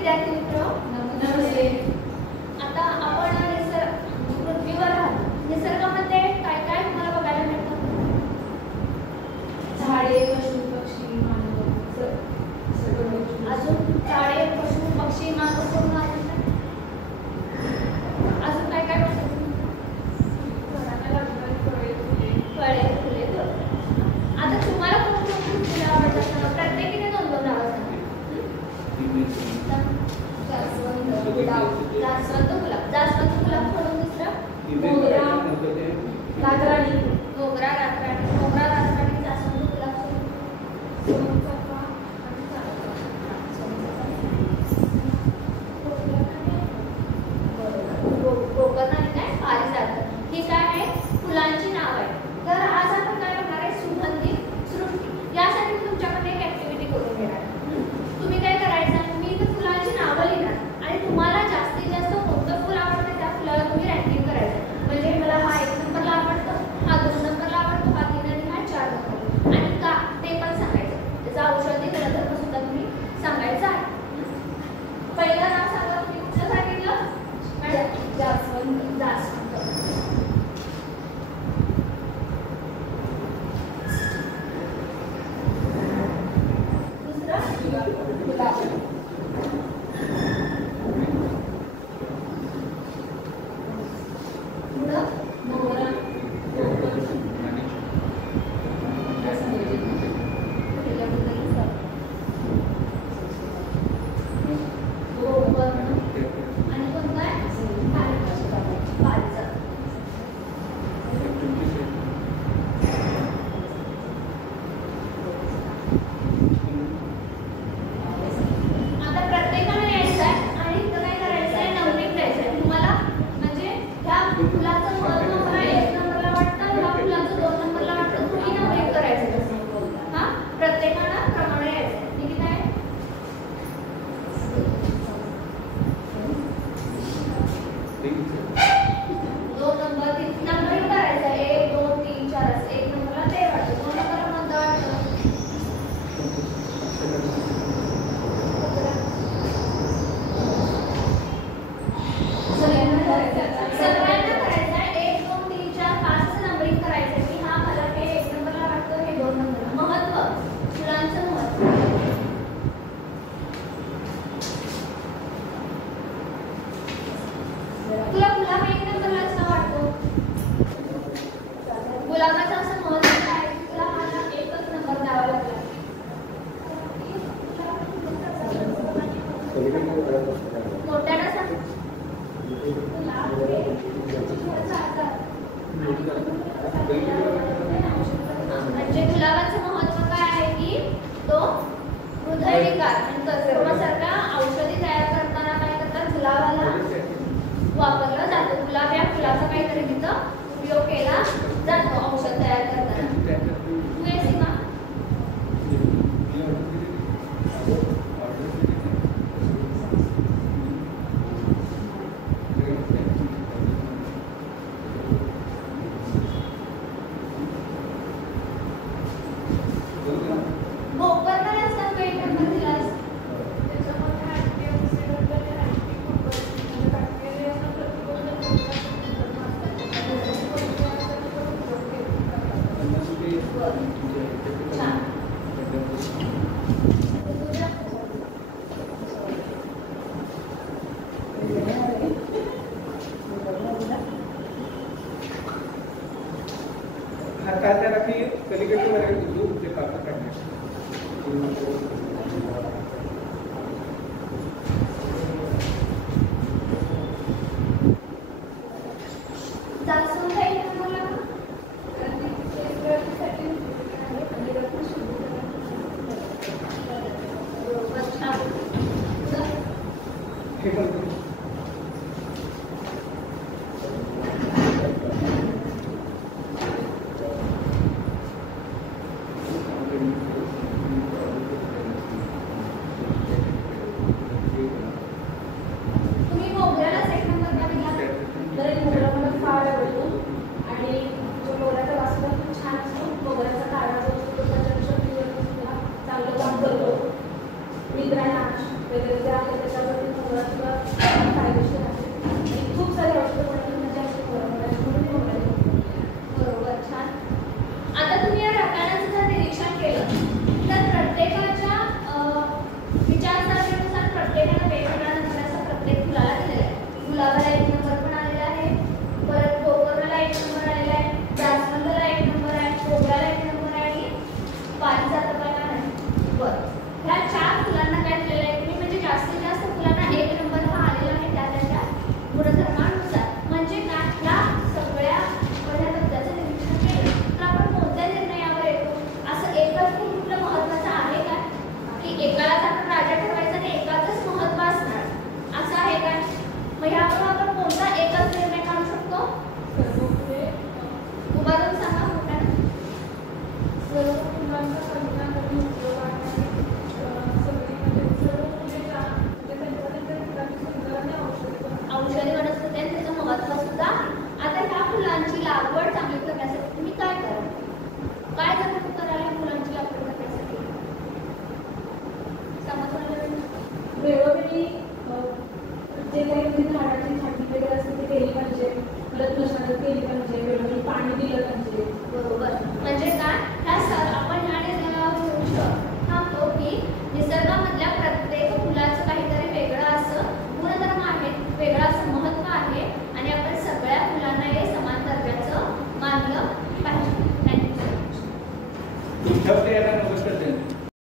विद्यार्थी मित्र, नमस्ते. आता आपण पृथ्वीवर राहतो. निसर्गामध्ये काय काय तुम्हाला बघायला मिळतं? झाडे, पशु पक्षी, मानव, अजून झाडे, पशु पक्षी, मानव सोडून अजून काय काय बघतो? फळे, फुले. आता तुम्हाला कोणती फुले आवडतात? प्रत्येकीने दोन दोन नावं सांगा. जास्वंद गुलाब. जास्वंद गुलाब सोडून दुसरं मोगरा, रातराणी, मोगरा, रातराणी, जास्वंद गुलाब सोडून गोकर्ण आणि काय पारिजात. ही काय आहे? फुलांची नाव आहे. तर आज आपण काय करणार आहे? सुगंधित सृष्टी. यासाठी मी तुमच्याकडे एक ऍक्टिव्हिटी करून घेणार. तुम्ही काय करायचं? मी इथे फुलांची नावं लिहिणार आणि तुम्हाला जास्तीत जास्त कोणतं फुल आवडतं त्या फुलाला तुम्ही रँकिंग करायचं. म्हणजे मला हा 1 नंबरला आवडतो, हा 2 नंबरला आवडतो, हा 3 आणि हा 4 नंबर. आणि का ते पण सांगायचं. त्याचा औषधी गुणधर्म सुद्धा तुम्ही सांगायचं आहे. पहिलं नाव सांगा. तुम्ही कुठलं सांगितलं? जास्वंद. गुलाबाचा असं महत्व काय? तुला मला एकच नंबर द्यावा लागला. मोठ्यानं सांग. म्हणजे गुलाबाचं महत्व काय आहे की तो हृदयविकार आणि कर्करोगासारख्या औषधी तयार करताना काय करतात? गुलाबाला वापरला जातो. गुलाब या फुलाचा काहीतरी तिथं उपयोग केला जातो औषध तयार करताना. तू ये सीमा. गोकर्ण असतात काही नंबर दिलास. हाताच्या राखी कलिकत्ती वर दूध ते कापड काढण्यात. जास्वंद एक नंबरला हे पण